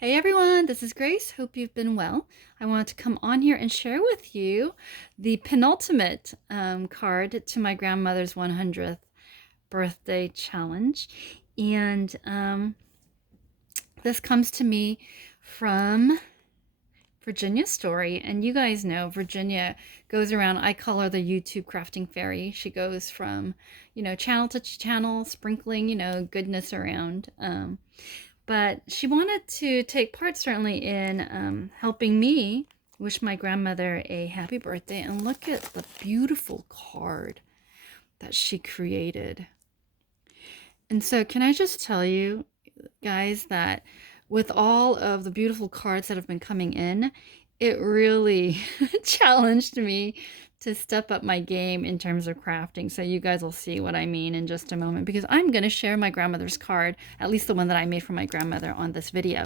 Hey everyone, this is Grace. Hope you've been well. I wanted to come on here and share with you the penultimate card to my grandmother's 100th birthday challenge. And this comes to me from Virginia Story. And you guys know Virginia goes around, I call her the YouTube crafting fairy. She goes from, channel to channel, sprinkling, goodness around. But she wanted to take part certainly in helping me wish my grandmother a happy birthday. And look at the beautiful card that she created. And so can I just tell you guys that with all of the beautiful cards that have been coming in, it really challenged me to step up my game in terms of crafting. So you guys will see what I mean in just a moment, because I'm going to share my grandmother's card, at least the one that I made for my grandmother, on this video.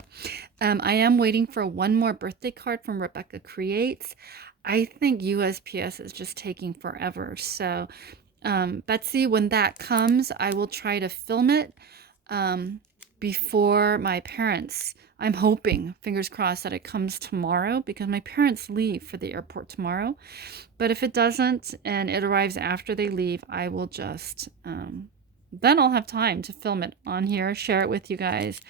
I am waiting for one more birthday card from Rebecca Creates. I think USPS is just taking forever. So Betsy, when that comes, I will try to film it before my parents. I'm hoping, fingers crossed, that it comes tomorrow, because my parents leave for the airport tomorrow. But if it doesn't and it arrives after they leave, I will just, then I'll have time to film it on here, share it with you guys,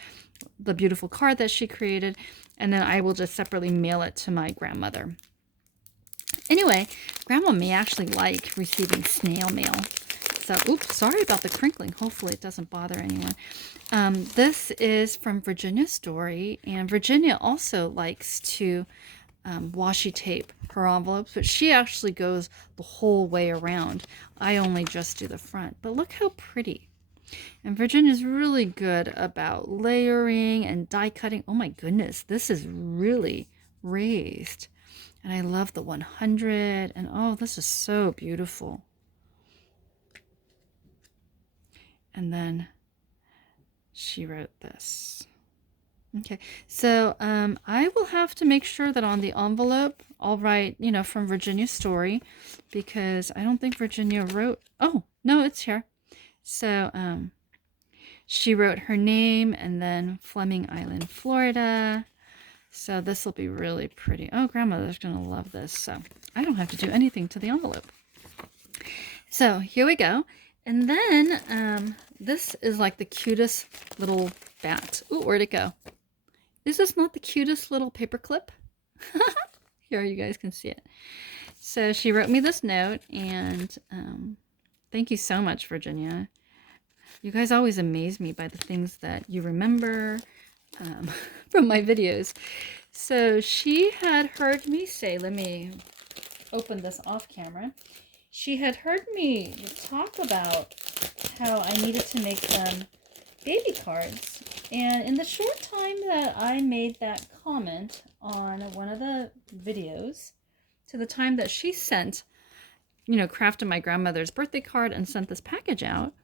the beautiful card that she created, and then I will just separately mail it to my grandmother. Anyway, Grandma may actually like receiving snail mail. So, oops, sorry about the crinkling. Hopefully it doesn't bother anyone. This is from Virginia Story, and Virginia also likes to washi tape her envelopes, but she actually goes the whole way around. I only just do the front, but look how pretty. And Virginia's really good about layering and die cutting. Oh my goodness, this is really raised. And I love the 100, and oh, this is so beautiful. And then she wrote this. Okay, so I will have to make sure that on the envelope I'll write, from Virginia Story, because I don't think Virginia wrote, oh, no, it's here. So she wrote her name and then Fleming Island, Florida. So this will be really pretty. Oh, grandmother's going to love this. So I don't have to do anything to the envelope. So here we go. And then this is like the cutest little bat. Ooh, where'd it go? Is this not the cutest little paper clip? Here, you guys can see it. So she wrote me this note, and thank you so much, Virginia. You guys always amaze me by the things that you remember from my videos. So she had heard me say, let me open this off camera. She had heard me talk about how I needed to make some baby cards. And in the short time that I made that comment on one of the videos, to the time that she sent, crafted my grandmother's birthday card and sent this package out,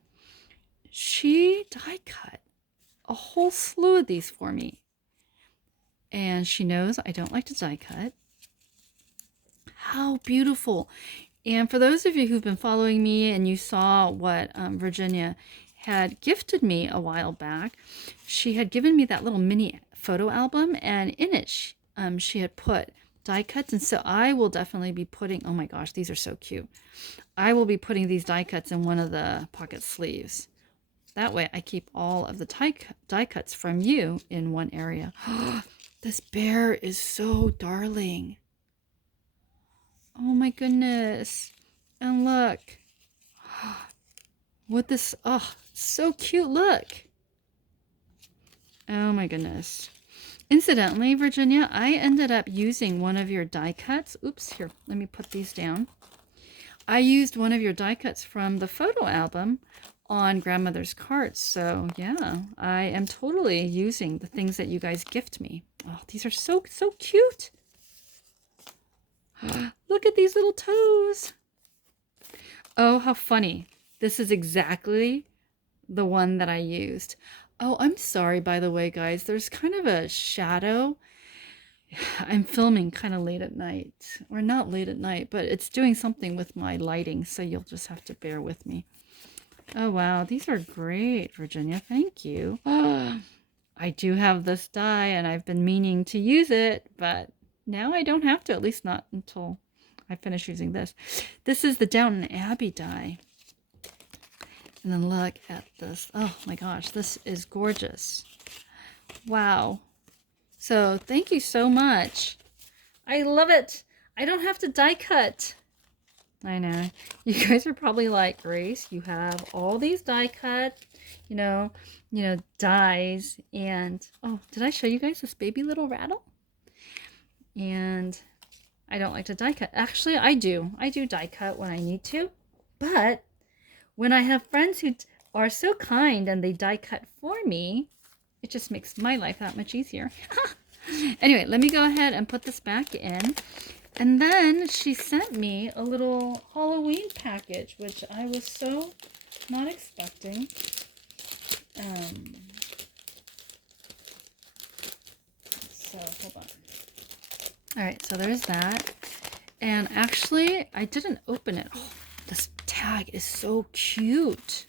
she die cut a whole slew of these for me. And she knows I don't like to die cut. How beautiful. And for those of you who've been following me and you saw what Virginia had gifted me a while back, she had given me that little mini photo album, and in it she had put die cuts. And so I will definitely be putting, oh my gosh, these are so cute. I will be putting these die cuts in one of the pocket sleeves. That way I keep all of the die cuts from you in one area. This bear is so darling. Oh my goodness. And look. What this, oh, so cute, look. Oh my goodness. Incidentally, Virginia, I ended up using one of your die cuts. Oops, here, let me put these down. I used one of your die cuts from the photo album on grandmother's cards. So yeah, I am totally using the things that you guys gift me. Oh, these are so cute. Look at these little toes. Oh, how funny. This is exactly the one that I used. Oh, I'm sorry, by the way, guys. There's kind of a shadow. I'm filming kind of late at night. Or not late at night, but it's doing something with my lighting, so you'll just have to bear with me. Oh, wow. These are great, Virginia. Thank you. I do have this die and I've been meaning to use it, but now I don't have to, at least not until I finish using this. This is the Downton Abbey die. And then look at this. Oh my gosh, this is gorgeous. Wow. So thank you so much. I love it. I don't have to die cut. I know. You guys are probably like, Grace, you have all these die cut, you know, dies. And, oh, did I show you guys this baby little rattle? And I don't like to die cut. Actually, I do. I do die cut when I need to. But when I have friends who are so kind and they die cut for me, it just makes my life that much easier. Anyway, let me go ahead and put this back in. And then she sent me a little Halloween package, which I was so not expecting. So, hold on. All right, so there's that. And actually, I didn't open it. Oh, this tag is so cute.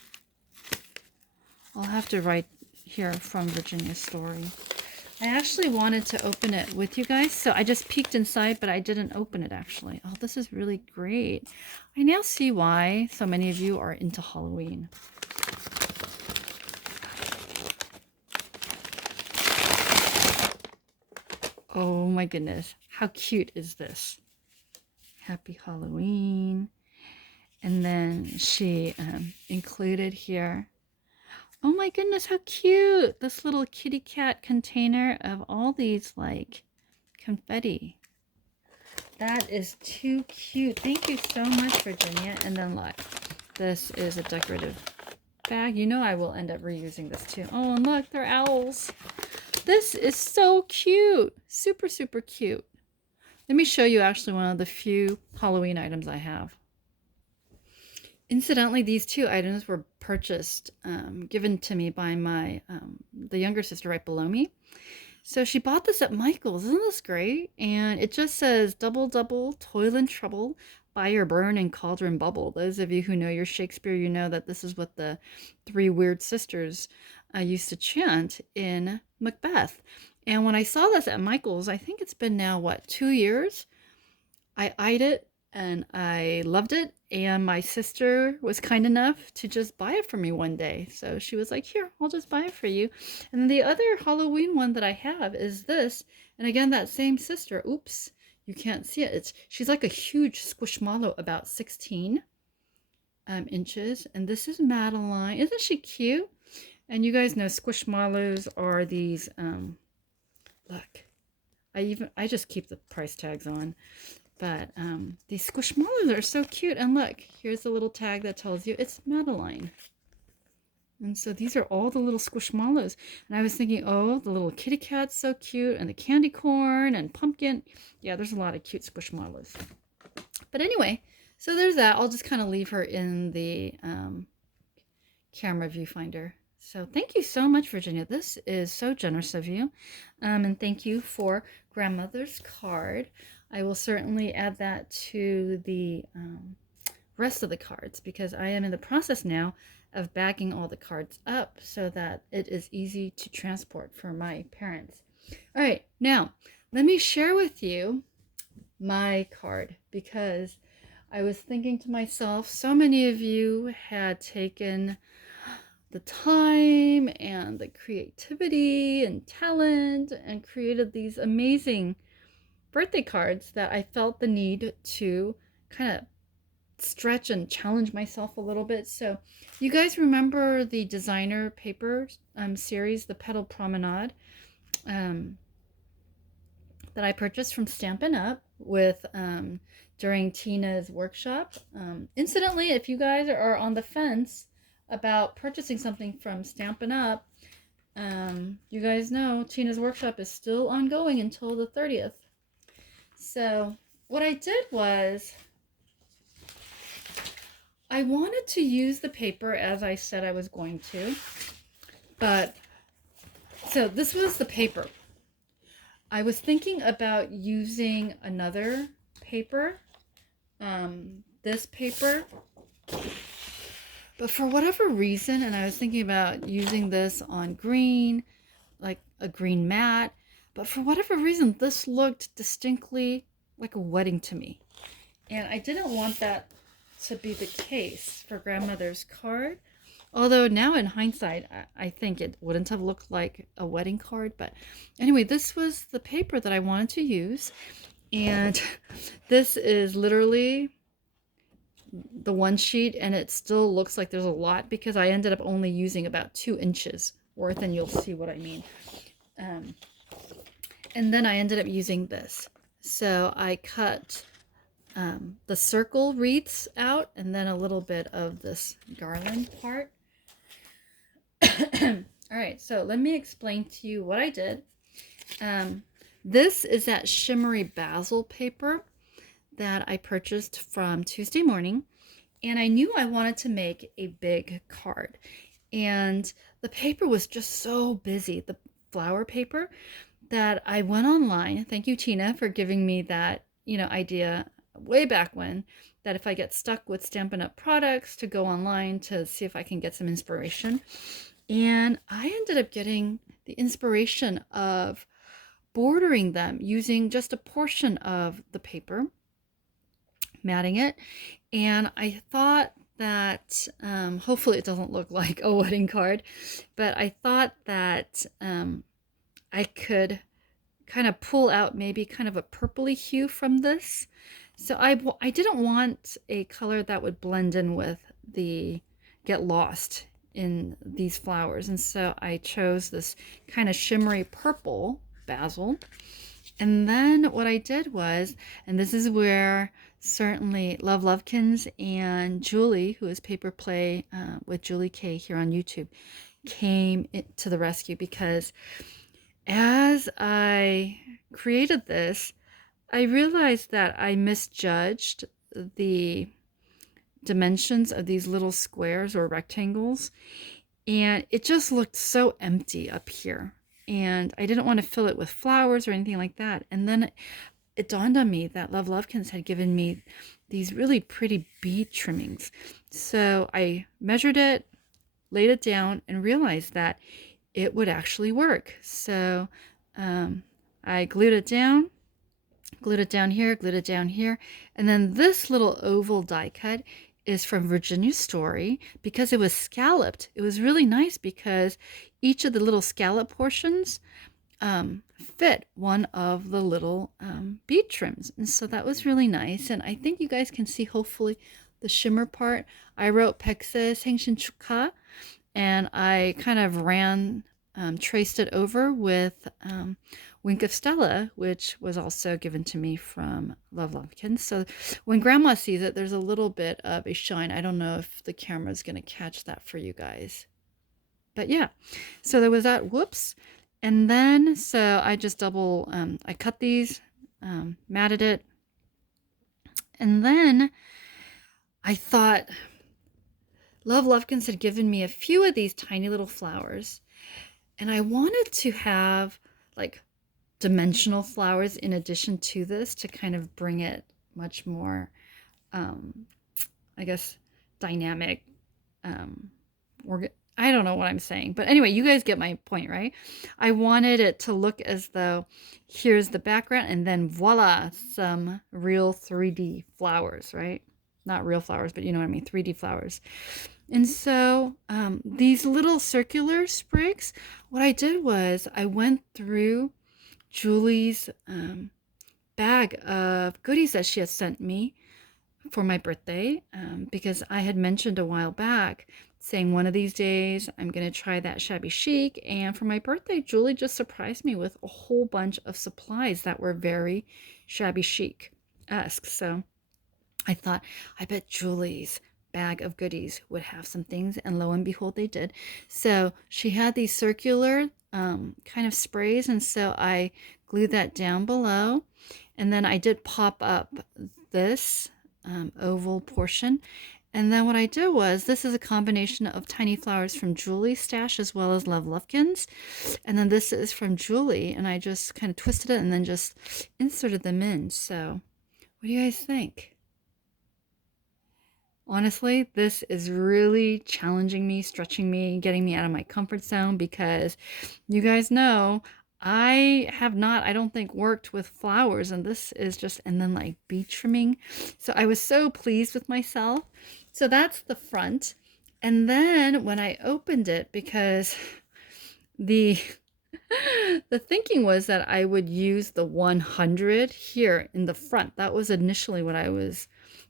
I'll have to write here from Virginia's story. I actually wanted to open it with you guys, so I just peeked inside, but I didn't open it actually. Oh, this is really great. I now see why so many of you are into Halloween. Oh my goodness, how cute is this? Happy Halloween. And then she included here, oh my goodness, how cute! This little kitty cat container of all these like confetti. That is too cute. Thank you so much, Virginia. And then look, this is a decorative bag. You know I will end up reusing this too. Oh, and look, they're owls. This is so cute. Super, super cute. Let me show you actually one of the few Halloween items I have. Incidentally, these two items were purchased, given to me by my the younger sister right below me. So she bought this at Michael's. Isn't this great? And it just says, double, double, toil and trouble, fire burn and cauldron bubble. Those of you who know your Shakespeare, you know that this is what the three weird sisters used to chant in Macbeth. And when I saw this at Michael's, I think it's been now, what, 2 years? I eyed it and I loved it. And my sister was kind enough to just buy it for me one day. So she was like, here, I'll just buy it for you. And then the other Halloween one that I have is this. And again, that same sister, oops, you can't see it. She's like a huge squishmallow, about 16 inches. And this is Madeline. Isn't she cute? And you guys know squishmallows are these, look, I just keep the price tags on. But these squishmallows are so cute. And look, here's a little tag that tells you it's Madeline. And so these are all the little squishmallows. And I was thinking, oh, the little kitty cat's so cute. And the candy corn and pumpkin. Yeah, there's a lot of cute squishmallows. But anyway, so there's that. I'll just kind of leave her in the camera viewfinder. So thank you so much, Virginia. This is so generous of you. And thank you for grandmother's card. I will certainly add that to the rest of the cards because I am in the process now of bagging all the cards up so that it is easy to transport for my parents. All right, now let me share with you my card because I was thinking to myself, so many of you had taken the time and the creativity and talent and created these amazing birthday cards that I felt the need to kind of stretch and challenge myself a little bit. So you guys remember the designer paper series, the Petal Promenade, that I purchased from Stampin' Up! With during Tina's workshop. Incidentally, if you guys are on the fence about purchasing something from Stampin' Up!, you guys know Tina's workshop is still ongoing until the 30th. So what I did was I wanted to use the paper as I said I was going to, but so this was the paper. I was thinking about using another paper, this paper, but for whatever reason, and I was thinking about using this on green, like a green mat, but for whatever reason, this looked distinctly like a wedding to me. And I didn't want that to be the case for grandmother's card. Although now in hindsight, I think it wouldn't have looked like a wedding card. But anyway, this was the paper that I wanted to use. And this is literally the one sheet, and it still looks like there's a lot because I ended up only using about 2 inches worth, and you'll see what I mean. And then I ended up using this. So I cut the circle wreaths out, and then a little bit of this garland part. All right, so let me explain to you what I did. This is that shimmery basil paper that I purchased from Tuesday Morning, and I knew I wanted to make a big card, and the paper was just so busy, the flower paper, that I went online. Thank you, Tina, for giving me that, idea way back when, that if I get stuck with Stampin' Up! Products, to go online to see if I can get some inspiration. And I ended up getting the inspiration of bordering them using just a portion of the paper, matting it. And I thought that hopefully it doesn't look like a wedding card, but I thought that I could kind of pull out maybe kind of a purpley hue from this. So I didn't want a color that would blend in with get lost in these flowers. And so I chose this kind of shimmery purple basil. And then what I did was, and this is where certainly Love Lovekins and Julie, who is Paper Play with Julie K here on YouTube, came to the rescue, because as I created this, I realized that I misjudged the dimensions of these little squares or rectangles, and it just looked so empty up here, and I didn't want to fill it with flowers or anything like that. And then it dawned on me that Love Lovekins had given me these really pretty bead trimmings, so I measured it, laid it down, and realized that it would actually work. So I glued it down here, glued it down here. And then this little oval die cut is from Virginia Story, because it was scalloped. It was really nice because each of the little scallop portions fit one of the little bead trims. And so that was really nice. And I think you guys can see, hopefully, the shimmer part. I wrote Pekse Sengshin Chuka, and I kind of traced it over with Wink of Stella, which was also given to me from Love Lovekins. So when Grandma sees it, there's a little bit of a shine. I don't know if the camera is going to catch that for you guys. But yeah, so there was that. Whoops. And then, so I just I cut these, matted it. And then I thought, Love Lovekins had given me a few of these tiny little flowers, and I wanted to have like dimensional flowers in addition to this to kind of bring it much more, I guess, dynamic. I don't know what I'm saying, but anyway, you guys get my point, right? I wanted it to look as though here's the background, and then voila, some real 3D flowers, right? Not real flowers, but you know what I mean, 3D flowers. And so these little circular sprigs, what I did was I went through Julie's bag of goodies that she had sent me for my birthday, because I had mentioned a while back saying one of these days I'm going to try that shabby chic, and for my birthday, Julie just surprised me with a whole bunch of supplies that were very shabby chic-esque. So I thought, I bet Julie's bag of goodies would have some things, and lo and behold, they did. So she had these circular kind of sprays, and so I glued that down below, and then I did pop up this oval portion. And then what I did was, this is a combination of tiny flowers from Julie's stash as well as Love Lovekins, and then this is from Julie, and I just kind of twisted it and then just inserted them in. So what do you guys think? Honestly, this is really challenging me, stretching me, getting me out of my comfort zone because you guys know I have not, I don't think, worked with flowers, and this is just, and then like beach trimming. So I was so pleased with myself. So that's the front. And then when I opened it, because the the thinking was that I would use the 100 here in the front. That was initially what I was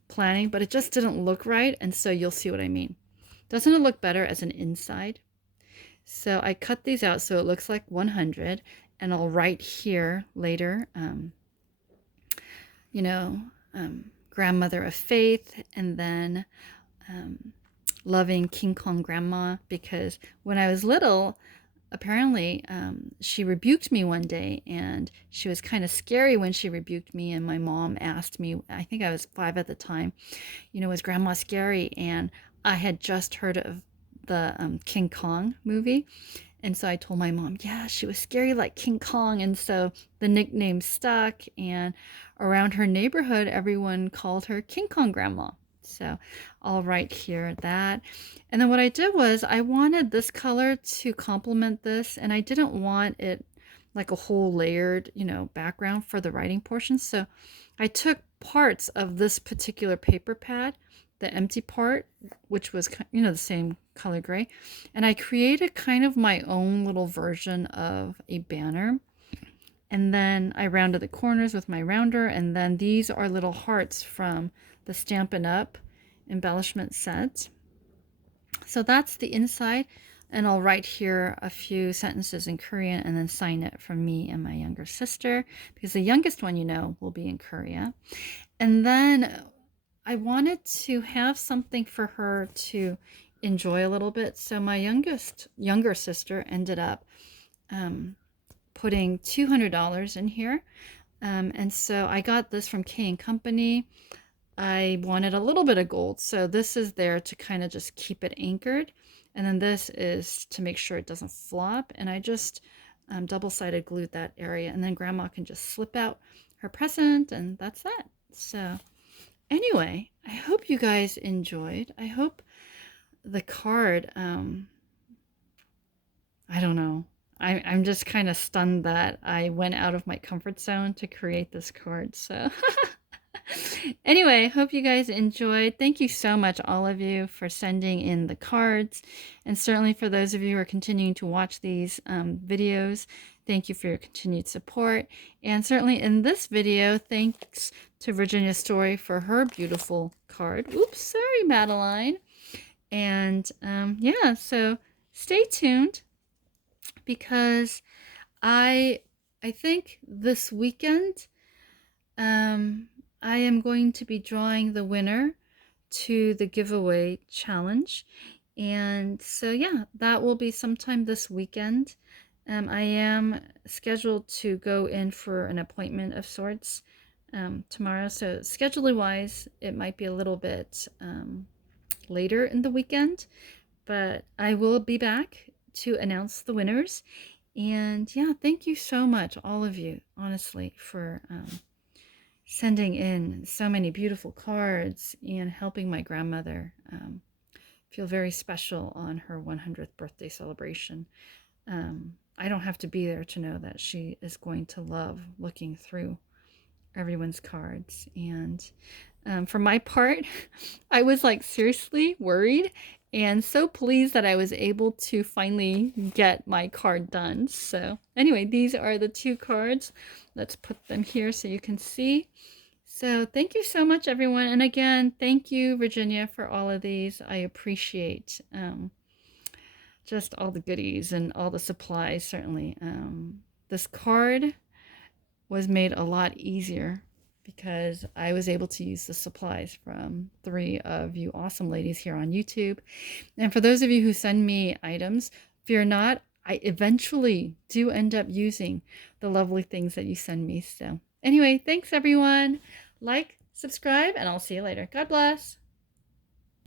planning, but it just didn't look right, and so you'll see what I mean. Doesn't it look better as an inside? So I cut these out so it looks like 100, and I'll write here later, you know, grandmother of faith, and then loving King Kong grandma, because when I was little, apparently she rebuked me one day, and she was kind of scary when she rebuked me, and my mom asked me, I think I was 5 at the time, you know, was grandma scary? And I had just heard of the King Kong movie, and so I told my mom, yeah, she was scary like King Kong. And so the nickname stuck, and around her neighborhood everyone called her King Kong grandma. So I'll write here that. And then what I did was I wanted this color to complement this, and I didn't want it like a whole layered, you know, background for the writing portion. So I took parts of this particular paper pad, the empty part, which was, you know, the same color gray, and I created kind of my own little version of a banner. And then I rounded the corners with my rounder, and then these are little hearts from the Stampin' Up! Embellishment set. So that's the inside, and I'll write here a few sentences in Korean and then sign it from me and my younger sister, because the youngest one, you know, will be in Korea. And then I wanted to have something for her to enjoy a little bit. So my younger sister ended up putting $200 in here. And so I got this from K and Company. I wanted a little bit of gold, so this is there to kind of just keep it anchored. And then this is to make sure it doesn't flop. And I just double-sided glued that area, and then Grandma can just slip out her present, and that's that. So anyway, I hope you guys enjoyed. I hope the card, I don't know. I'm just kind of stunned that I went out of my comfort zone to create this card. So anyway, hope you guys enjoyed. Thank you so much, all of you, for sending in the cards. And certainly for those of you who are continuing to watch these videos, thank you for your continued support. And certainly in this video, thanks to Virginia Story for her beautiful card. Oops, sorry, Madeline. And yeah, so stay tuned, because I think this weekend I am going to be drawing the winner to the giveaway challenge. And so yeah, that will be sometime this weekend. I am scheduled to go in for an appointment of sorts tomorrow, so scheduling wise it might be a little bit later in the weekend, but I will be back to announce the winners. And yeah, thank you so much, all of you, honestly, for sending in so many beautiful cards and helping my grandmother feel very special on her 100th birthday celebration. I don't have to be there to know that she is going to love looking through everyone's cards. And for my part, I was like seriously worried and so pleased that I was able to finally get my card done. So anyway, these are the 2 cards. Let's put them here so you can see. So thank you so much, everyone. And again, thank you, Virginia, for all of these. I appreciate just all the goodies and all the supplies, certainly. This card was made a lot easier because I was able to use the supplies from 3 of you awesome ladies here on YouTube. And for those of you who send me items, fear not, I eventually do end up using the lovely things that you send me. So anyway, thanks everyone. Like, subscribe, and I'll see you later. God bless.